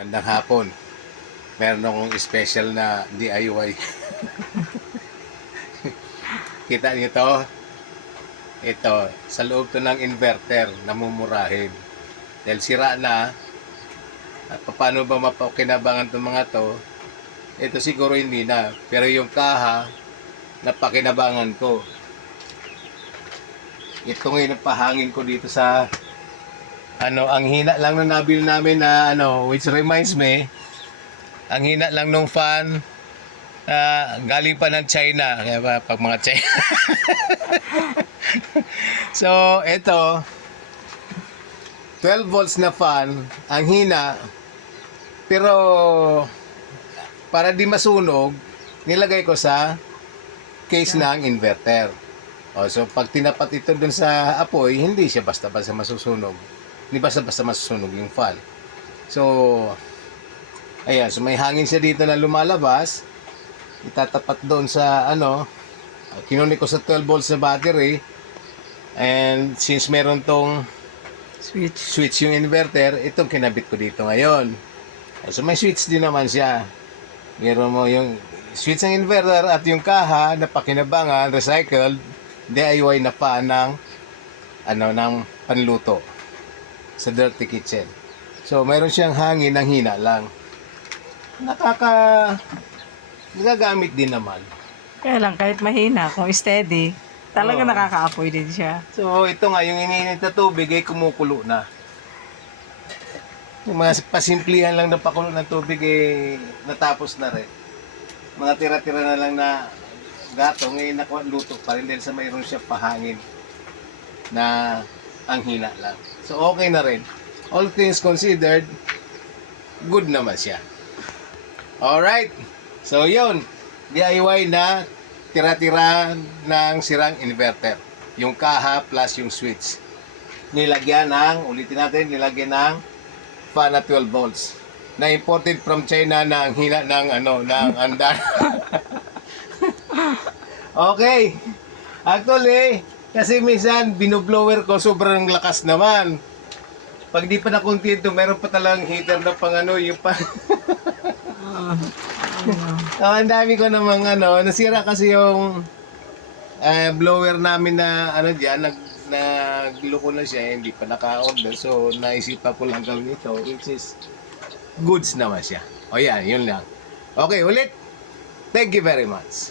Gandang hapon. Meron akong special na DIY. Kita niyo to? Ito, sa loob to ng inverter na mumurahin. Dahil sira na, at paano ba mapakinabangan itong mga to? Ito siguro hindi na. Pero yung kaha, napakinabangan ko. Ito ngayon ang pahangin ko dito sa ang hina lang na nabili namin na which reminds me, ang hina lang nung fan galing pa ng China, kaya ba pag mga China. So ito 12 volts na fan, ang hina, pero para di masunog nilagay ko sa case ng inverter. So pag tinapat ito dun sa apoy, hindi siya basta-basta masusunog. Hindi basta-basta masusunog yung fan. So, ayan. So, may hangin siya dito na lumalabas. Itatapat doon sa, kinunik ko sa 12 volts na battery. And, since meron tong switch yung inverter, itong kinabit ko dito ngayon. So, may switch din naman siya. Meron mo yung switch ng inverter at yung kaha na pakinabangan, recycled, DIY na pa ng, ng panluto sa dirty kitchen. So, mayroon siyang hangin ng hina lang. Nagagamit din naman. Kaya lang, kahit mahina, kung steady, talaga Oo. nakakaapoy din siya. So, ito nga, yung iniinit na tubig ay kumukulo na. Yung mga pasimplihan lang na pakulo ng tubig ay natapos na rin. Mga tira-tira na lang na gato, ngayon luto pa rin dahil sa mayroon siya pahangin na ang hina lang. So, okay na rin. All things considered, good naman siya. Alright. So, yun. DIY na tira-tira ng sirang inverter. Yung kaha plus yung switch. Nilagyan nilagyan ng fan na 12 volts. Na imported from China na ang hina ng ng andan. Okay. Actually, kasi minsan binoblower ko sobrang lakas naman. Pag di pa nakontento, meron pa talagang heater na pang yung pa. Ang dami ko namang nasira kasi yung blower namin na diyan, nagloko na siya, hindi pa naka-order. So naisipan ko lang gawin ito, which is goods naman siya. O yan, yun lang. Okay, ulit. Thank you very much.